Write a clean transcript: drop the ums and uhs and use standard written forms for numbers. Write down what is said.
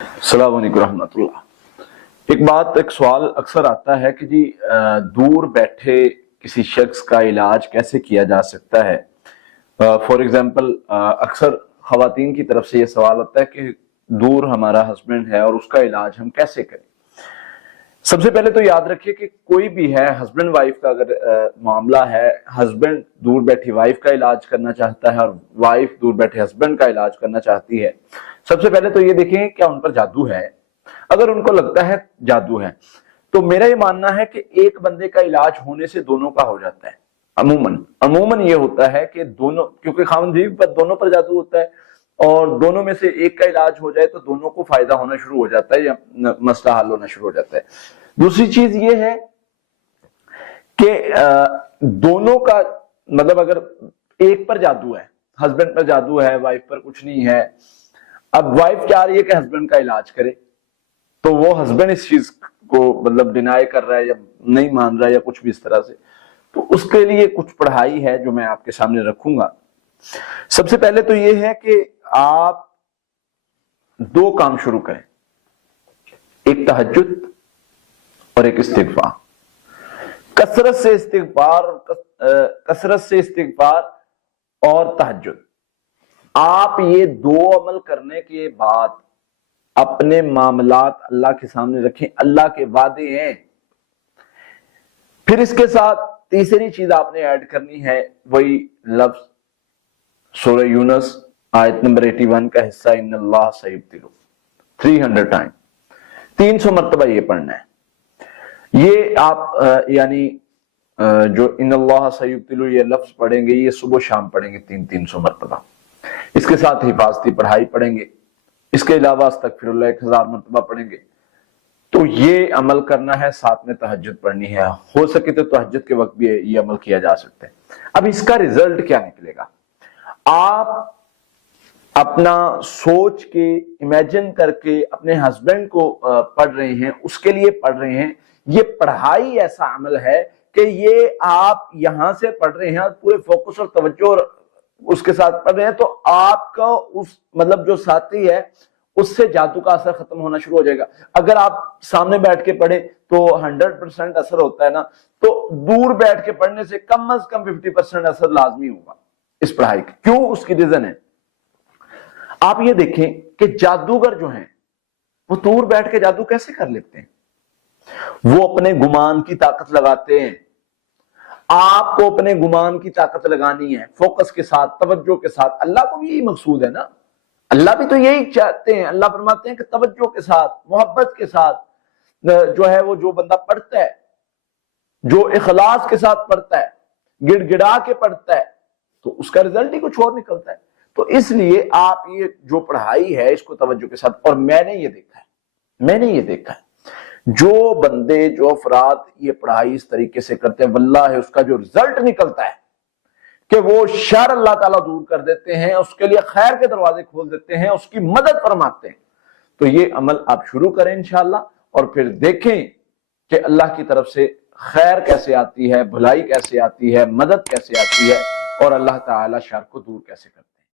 السلام علیکم رحمۃ اللہ۔ ایک سوال اکثر آتا ہے کہ جی دور بیٹھے کسی شخص کا علاج کیسے کیا جا سکتا ہے۔ فار ایگزامپل اکثر خواتین کی طرف سے یہ سوال ہوتا ہے کہ دور ہمارا ہسبینڈ ہے اور اس کا علاج ہم کیسے کریں۔ سب سے پہلے تو یاد رکھیے کہ کوئی بھی ہے، ہسبینڈ وائف کا اگر معاملہ ہے، ہسبینڈ دور بیٹھی وائف کا علاج کرنا چاہتا ہے اور وائف دور بیٹھے ہسبینڈ کا علاج کرنا چاہتی ہے، سب سے پہلے تو یہ دیکھیں کیا ان پر جادو ہے۔ اگر ان کو لگتا ہے جادو ہے تو میرا یہ ماننا ہے کہ ایک بندے کا علاج ہونے سے دونوں کا ہو جاتا ہے۔ عموماً یہ ہوتا ہے کہ دونوں، کیونکہ خاوند بیوی پر دونوں پر جادو ہوتا ہے اور دونوں میں سے ایک کا علاج ہو جائے تو دونوں کو فائدہ ہونا شروع ہو جاتا ہے یا مسئلہ حل ہونا شروع ہو جاتا ہے۔ دوسری چیز یہ ہے کہ دونوں کا مطلب اگر ایک پر جادو ہے، ہسبینڈ پر جادو ہے، وائف پر کچھ نہیں ہے، اب وائف چاہ رہی ہے کہ ہسبینڈ کا علاج کرے تو وہ ہسبینڈ اس چیز کو مطلب ڈینائی کر رہا ہے یا نہیں مان رہا ہے یا کچھ بھی اس طرح سے، تو اس کے لیے کچھ پڑھائی ہے جو میں آپ کے سامنے رکھوں گا۔ سب سے پہلے تو یہ ہے کہ آپ دو کام شروع کریں، ایک تہجد اور ایک استغفار۔ کثرت سے استغفار اور تہجد، آپ یہ دو عمل کرنے کے بعد اپنے معاملات اللہ کے سامنے رکھیں، اللہ کے وعدے ہیں۔ پھر اس کے ساتھ تیسری چیز آپ نے ایڈ کرنی ہے، وہی لفظ سورہ یونس آیت نمبر 81 کا حصہ، ان اللہ سیبتلو 300 ٹائم، 300 مرتبہ یہ پڑھنا ہے۔ یہ آپ یعنی جو ان اللہ سیبتلو یہ لفظ پڑھیں گے، یہ صبح شام پڑھیں گے 300 مرتبہ۔ اس کے ساتھ حفاظتی پڑھائی پڑھیں گے، اس کے علاوہ استغفر اللہ 1000 مرتبہ پڑھیں گے۔ تو یہ عمل کرنا ہے، ساتھ میں تہجد پڑھنی ہے، ہو سکے تو تہجد کے وقت بھی یہ عمل کیا جا سکتا ہے۔ اب اس کا ریزلٹ کیا نکلے گا؟ آپ اپنا سوچ کے، امیجن کر کے اپنے ہسبینڈ کو پڑھ رہے ہیں، اس کے لیے پڑھ رہے ہیں۔ یہ پڑھائی ایسا عمل ہے کہ یہ آپ یہاں سے پڑھ رہے ہیں، پورے فوکس اور توجہ اس کے ساتھ پڑھ رہے ہیں، تو آپ کا اس مطلب جو ساتھی ہے اس سے جادو کا اثر ختم ہونا شروع ہو جائے گا۔ اگر آپ سامنے بیٹھ کے پڑھیں تو 100% اثر ہوتا ہے نا، تو دور بیٹھ کے پڑھنے سے کم از کم 50% اثر لازمی ہوگا اس پڑھائی کا۔ کیوں؟ اس کی ریزن ہے، آپ یہ دیکھیں کہ جادوگر جو ہیں وہ دور بیٹھ کے جادو کیسے کر لیتے ہیں؟ وہ اپنے گمان کی طاقت لگاتے ہیں۔ آپ کو اپنے گمان کی طاقت لگانی ہے، فوکس کے ساتھ، توجہ کے ساتھ۔ اللہ کو بھی یہی مقصود ہے نا، اللہ بھی تو یہی چاہتے ہیں۔ اللہ فرماتے ہیں کہ توجہ کے ساتھ، محبت کے ساتھ جو ہے وہ جو بندہ پڑھتا ہے، جو اخلاص کے ساتھ پڑھتا ہے، گڑ گڑا کے پڑھتا ہے، تو اس کا رزلٹ ہی کچھ اور نکلتا ہے۔ تو اس لیے آپ یہ جو پڑھائی ہے اس کو توجہ کے ساتھ، اور میں نے یہ دیکھا ہے جو بندے، جو افراد یہ پڑھائی اس طریقے سے کرتے ہیں، واللہ اس کا جو رزلٹ نکلتا ہے کہ وہ شر اللہ تعالیٰ دور کر دیتے ہیں، اس کے لیے خیر کے دروازے کھول دیتے ہیں، اس کی مدد فرماتے ہیں۔ تو یہ عمل آپ شروع کریں انشاءاللہ، اور پھر دیکھیں کہ اللہ کی طرف سے خیر کیسے آتی ہے، بھلائی کیسے آتی ہے، مدد کیسے آتی ہے، اور اللہ تعالیٰ شر کو دور کیسے کرتے ہیں۔